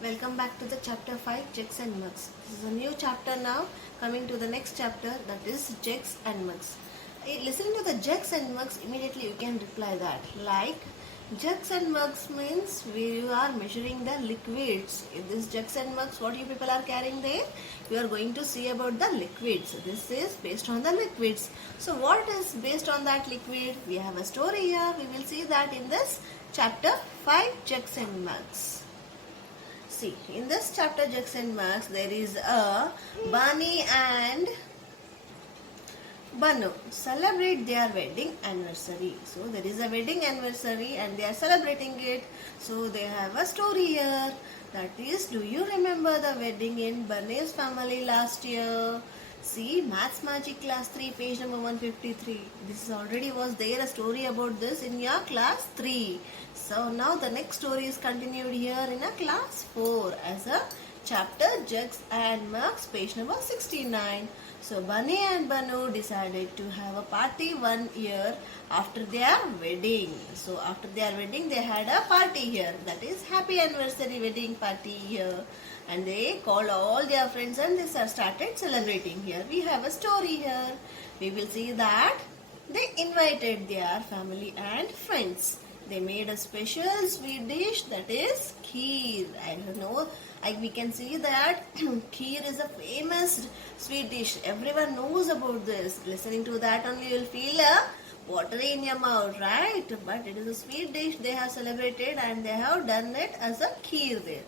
Welcome back to the chapter 5 Jugs and Mugs. This is a new chapter now, coming to the next chapter, that is Jugs and Mugs. Listening to the jugs and mugs, immediately you can reply that like jugs and mugs means we are measuring the liquids. In this jugs and mugs, what you people are carrying there, you are going to see about the liquids. This is based on the liquids. So what is based on that liquid? We have a story here. We will see that in this chapter 5 Jugs and Mugs. See, in this chapter Jugs and Mugs, there is a Bunny and Banu celebrate their wedding anniversary. So there is a wedding anniversary and they are celebrating it. So they have a story here. That is, do you remember the wedding in Bunny's family last year? See, Maths Magic class 3 page number 153. This is already was there a story about this in your class 3. So now the next story is continued here in a class 4 as a chapter Jugs and Mugs page number 69. So Bunny and Banu decided to have a party 1 year after their wedding. So after their wedding they had a party here. That is happy anniversary wedding party here. And they called all their friends and they started celebrating here. We have a story here. We will see that they invited their family and friends. They made a special sweet dish, that is kheer. I don't know, we can see that kheer is a famous sweet dish. Everyone knows about this. Listening to that only you will feel a water in your mouth, right? But it is a sweet dish they have celebrated and they have done it as a kheer there.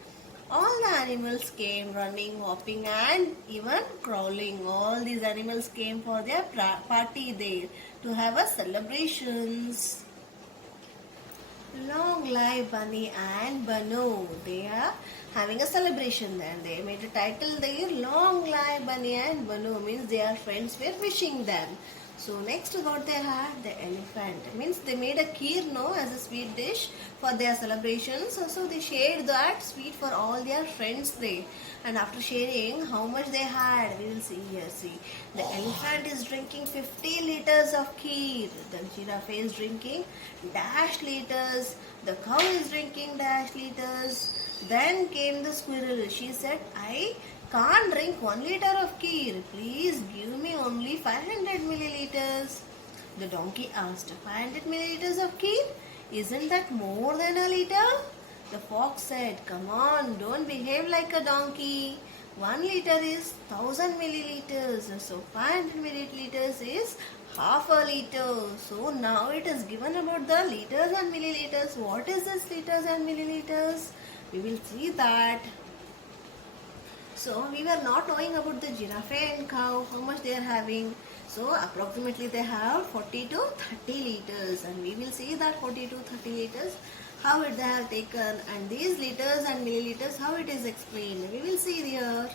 All the animals came running, hopping and even crawling. All these animals came for their party there to have a celebrations. Long live Bunny and Banu. They are having a celebration there. They made a title there. Long live Bunny and Banu means their friends were wishing them. So next what they had, the elephant. Means they made a kheer as a sweet dish for their celebrations. So they shared that sweet for all their friends there. And after sharing how much they had, we will see here. See, the elephant is drinking 50 liters of kheer. The giraffe is drinking dash liters. The cow is drinking dash liters. Then came the squirrel. She said, I can't drink 1 liter of kheer. Please give me only 500 milliliters. The donkey asked, 500 milliliters of kheer? Isn't that more than a liter? The fox said, come on, don't behave like a donkey. 1 liter is 1000 milliliters. So 500 milliliters is half a liter. So now it is given about the liters and milliliters. What is this liters and milliliters? We will see that. So we were not knowing about the giraffe and cow, how much they are having. So approximately they have 40 to 30 liters and we will see that 40 to 30 liters how it they have taken and these liters and milliliters how it is explained. We will see here.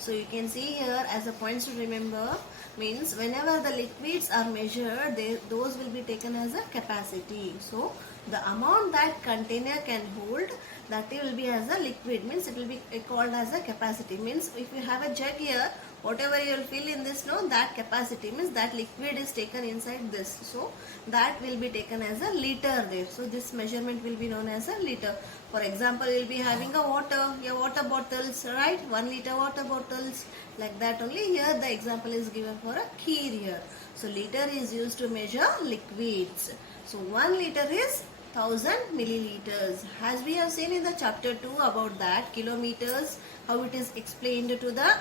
So you can see here as a points to remember means whenever the liquids are measured those will be taken as a capacity. So the amount that container can hold that will be as a liquid means it will be called as a capacity means if you have a jug here whatever you will fill in this that capacity means that liquid is taken inside this, so that will be taken as a liter there. So this measurement will be known as a liter. For example, you will be having a water bottles, right? 1 liter water bottles, like that only. Here the example is given for a kheer here. So liter is used to measure liquids. So 1 liter is 1000 milliliters. As we have seen in the chapter 2 about that kilometers, how it is explained to the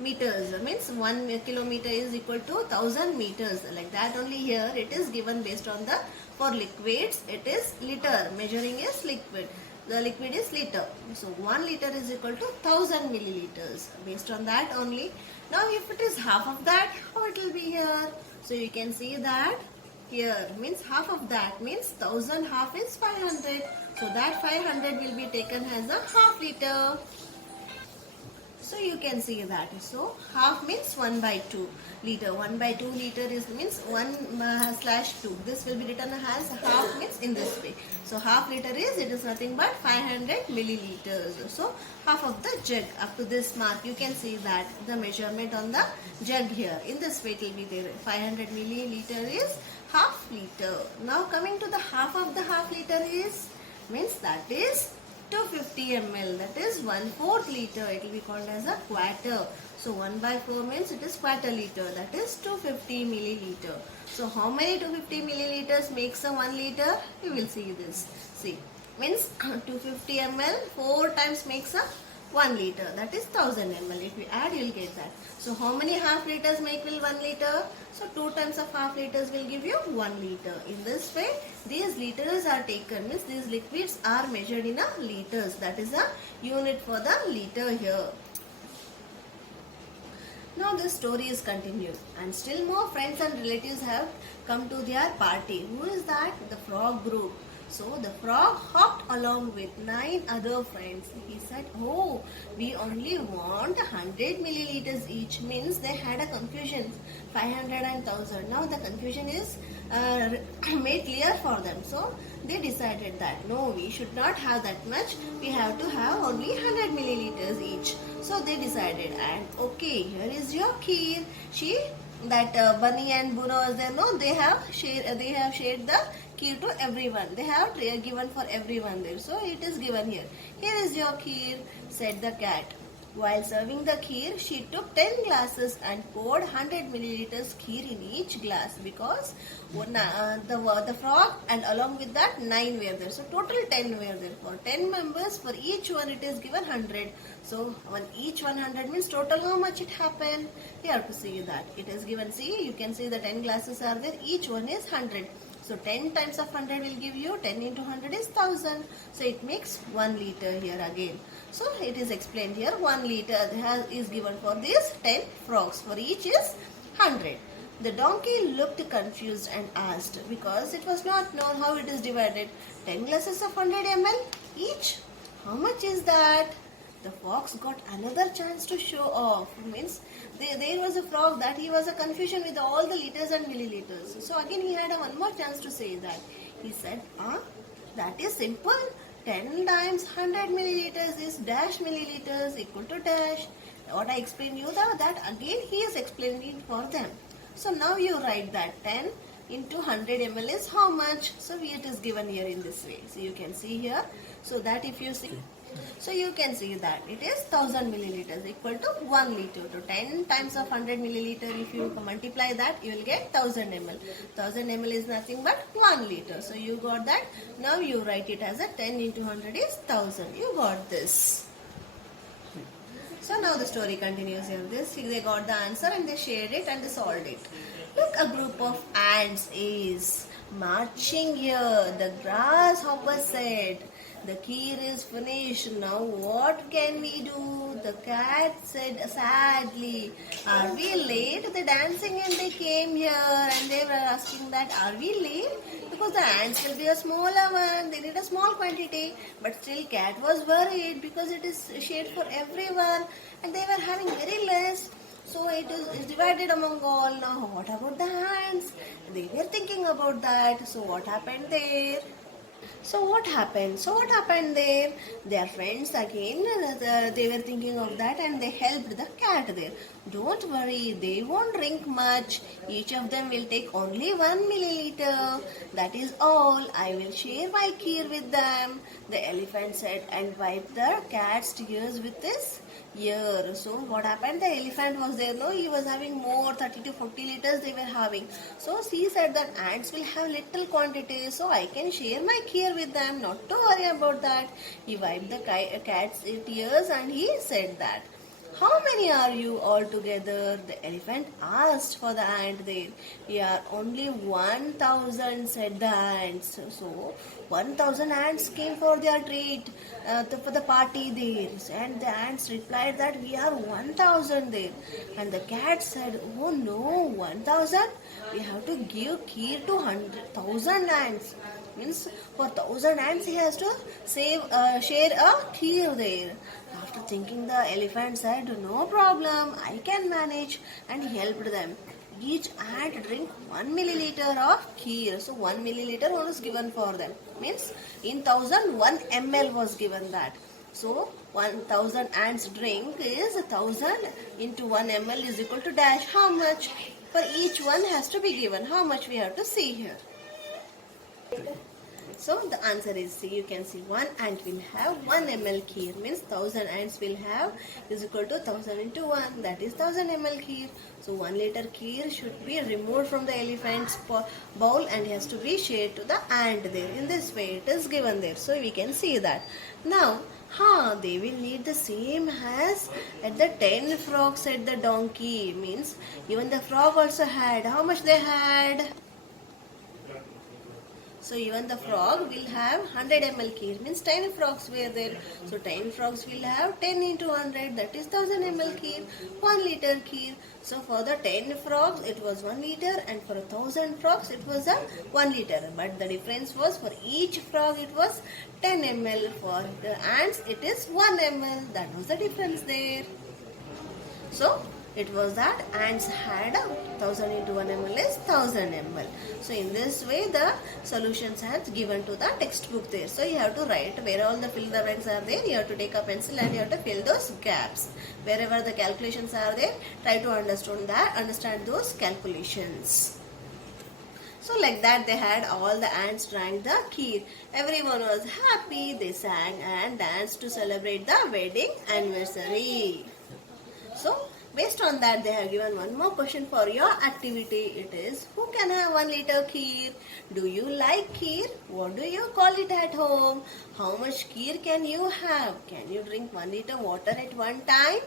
meters, means 1 kilometer is equal to 1000 meters, like that only. Here it is given based on the, for liquids it is liter, measuring is liquid, the liquid is liter. So 1 liter is equal to 1000 milliliters, based on that only. Now if it is half of that, how it will be here? So you can see that here means half of that means 1000 half is 500, so that 500 will be taken as a half liter. So you can see that. So half means 1 by 2 liter. 1 by 2 liter is means 1/2. This will be written as half means in this way. So half liter is, it is nothing but 500 milliliters. So half of the jug. Up to this mark you can see that the measurement on the jug here. In this way it will be there. 500 milliliter is half liter. Now coming to the half of the half liter is means that is 250 ml, that is 1/4 liter. It will be called as a quarter. So 1/4 means it is quarter liter, that is 250 milliliter. So how many 250 milliliters makes a 1 liter? You will see this. See, means 250 ml 4 times makes a 1 liter, that is 1000 ml. If we add, you will get that. So how many half liters make will 1 liter? So 2 times of half liters will give you 1 liter. In this way, these liters are taken, means these liquids are measured in a liters. That is a unit for the liter here. Now this story is continued, and still more friends and relatives have come to their party. Who is that? The frog group. So the frog hopped along with 9 other friends. He said, "Oh, we only want 100 milliliters each." Means they had a confusion, 500 and 1000. Now the confusion is made clear for them. So they decided that no, we should not have that much. We have to have only 100 milliliters each. So they decided, and okay, here is your kheer. Bunny and Buno was there. No, they have shared the kheer to everyone. They have given for everyone there. So it is given here. Here is your kheer, said the cat. While serving the kheer, she took 10 glasses and poured 100 milliliters kheer in each glass, because the frog and along with that 9 were there. So total 10 were there. For 10 members, for each one it is given 100. So when each 100 means total how much it happened? We have to see that. It is given, see, you can see the 10 glasses are there. Each one is 100. So 10 times of 100 will give you 10 into 100 is 1000. So it makes 1 liter here again. So it is explained here, 1 liter is given for these 10 frogs. For each is 100. The donkey looked confused and asked, because it was not known how it is divided. 10 glasses of 100 ml each? How much is that? The fox got another chance to show off. Means there was a frog that he was a confusion with all the liters and milliliters. So again he had one more chance to say that. He said, that is simple. 10 times 100 milliliters is dash milliliters equal to dash. What I explained you that again he is explaining for them. So now you write that 10 into 100 ml is how much? So it is given here in this way. So you can see here. So that if you see, so you can see that it is 1000 milliliters equal to 1 liter. So 10 times of 100 milliliter, if you multiply that, you will get 1000 ml. 1000 ml is nothing but 1 liter. So you got that. Now you write it as a 10 into 100 is 1000. You got this. So now the story continues here. They got the answer and they shared it and they solved it. Look, a group of ants is marching here. The grasshopper said, "The kheer is finished. Now what can we do?" The cat said sadly, "Are we late?" The dancing and they came here and they were asking that, "Are we late?" Because the ants will be a smaller one. They need a small quantity. But still cat was worried because it is shared for everyone and they were having very less. So it is divided among all. Now what about the ants? They were thinking about that. So what happened there? So what happened there? Their friends again, they were thinking of that and they helped the cat there. Don't worry, they won't drink much. Each of them will take only 1 milliliter. That is all. I will share my kheer with them, the elephant said, and wiped the cat's tears with his ear. So what happened? The elephant was there. No, he was having more, 30 to 40 liters they were having. So she said that ants will have little quantity, so I can share my kheer with them. Not to worry about that. He wiped the cat's tears and he said that. How many are you all together? The elephant asked for the ant there. We are only 1000, said the ants. So 1000 ants came for their treat, for the party there. And the ants replied that we are 1000 there. And the cat said, "Oh no, 1000? We have to give kheer to 1000 ants." Means for 1000 ants he has to share a kheer there. After thinking, the elephant said, "No problem, I can manage," and he helped them. Each ant drink 1 milliliter of kheer. So 1 milliliter was given for them. Means in 1000, 1 ml was given that. So 1000 ants drink is 1000 into 1 ml is equal to dash. How much? For each one has to be given. How much we have to see here. So the answer is C. You can see one ant will have 1 ml kheer, means 1000 ants will have is equal to 1000 into 1, that is 1000 ml kheer. So 1 liter kheer should be removed from the elephant's bowl and has to be shared to the ant there. In this way it is given there. So we can see that. Now they will need the same as at the 10 frogs at the donkey, means even the frog also had, how much they had? So even the frog will have 100 ml kheer, means 10 frogs were there. So 10 frogs will have 10 into 100, that is 1000 ml kheer, 1 liter kheer. So for the 10 frogs it was 1 liter, and for 1000 frogs it was a 1 liter. But the difference was for each frog it was 10 ml. For the ants it is 1 ml. That was the difference there. So it was that ants had 1000 into 1 ml is 1000 ml. So in this way the solutions are given to the textbook there. So you have to write where all the fill the blanks are there. You have to take a pencil and you have to fill those gaps. Wherever the calculations are there, try to understand those calculations. So like that they had all the ants drank the kheer. Everyone was happy. They sang and danced to celebrate the wedding anniversary. So based on that, they have given one more question for your activity. It is, who can have 1 liter kheer? Do you like kheer? What do you call it at home? How much kheer can you have? Can you drink 1 liter water at one time?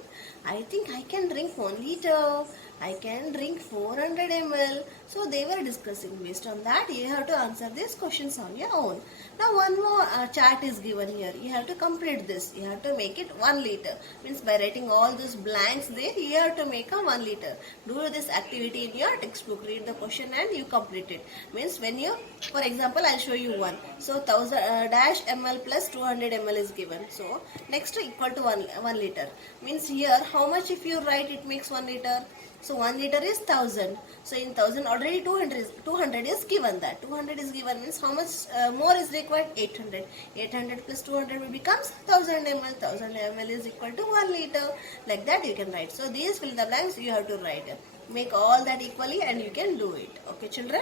I think I can drink 1 liter. I can drink 400 ml. So they were discussing. Based on that, you have to answer these questions on your own. Now one more chart is given here. You have to complete this. You have to make it 1 liter. Means by writing all those blanks there, you have to make a 1 liter. Do this activity in your textbook. Read the question and you complete it. Means when you, for example, I'll show you one. So 1000 dash ml plus 200 ml is given. So next equal to 1 liter. Means here how much if you write it makes 1 liter. So 1 liter is 1000. So in 1000 already 200 is given. That 200 is given means how much more is required? 800. 800 plus 200 will becomes 1000 ml. 1000 ml is equal to 1 liter. Like that you can write. So these fill the blanks you have to write. Make all that equally and you can do it. Okay children?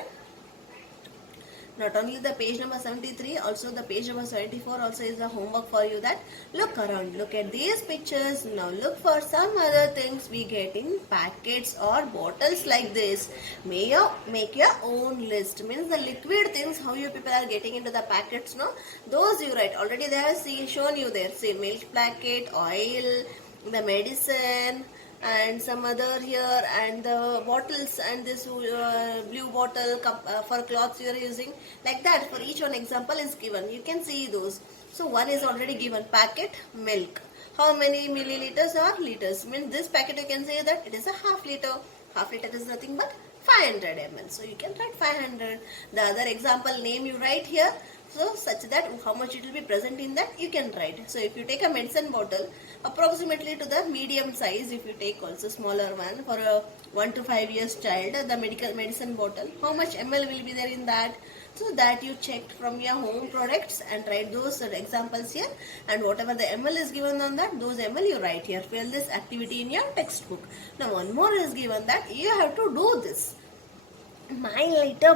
Not only the page number 73, also the page number 74 also is a homework for you, that look around, look at these pictures. Now look for some other things we get in packets or bottles like this. Make your own list. Means the liquid things how you people are getting into the packets, no? Those you write. Already they have shown you there. Say milk packet, oil, the medicine, and some other here, and the bottles, and this blue bottle cup for cloths you are using. Like that for each one example is given. You can see those. So one is already given, packet milk. How many milliliters or liters? Means this packet you can say that it is a half liter. Half liter is nothing but 500 ml. So you can write 500. The other example name you write here. So such that how much it will be present in that you can write. So if you take a medicine bottle, approximately to the medium size, if you take also smaller one for a 1 to 5 years child, the medicine bottle, how much ml will be there in that? So that you checked from your home products and write those examples here, and whatever the ml is given on that, those ml you write here. Fill this activity in your textbook. Now one more is given, that you have to do this. My liter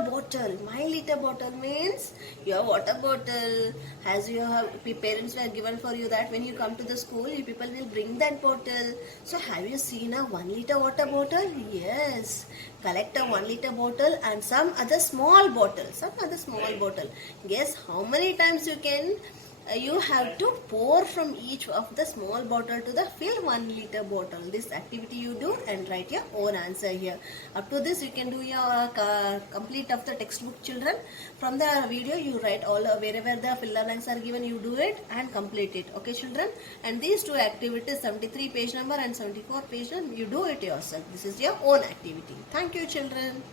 bottle means your water bottle, as your parents were given for you, that when you come to the school you people will bring that bottle. So have you seen a 1 liter water bottle? Yes. Collect a 1 liter bottle and some other small bottle. Guess how many times you can you have to pour from each of the small bottle to the fill 1 liter bottle. This activity you do and write your own answer here. Up to this you can do your complete of the textbook children. From the video you write all wherever the fill the blanks are given, you do it and complete it. Okay children? And these two activities, 73 page number and 74 page number, you do it yourself. This is your own activity. Thank you children.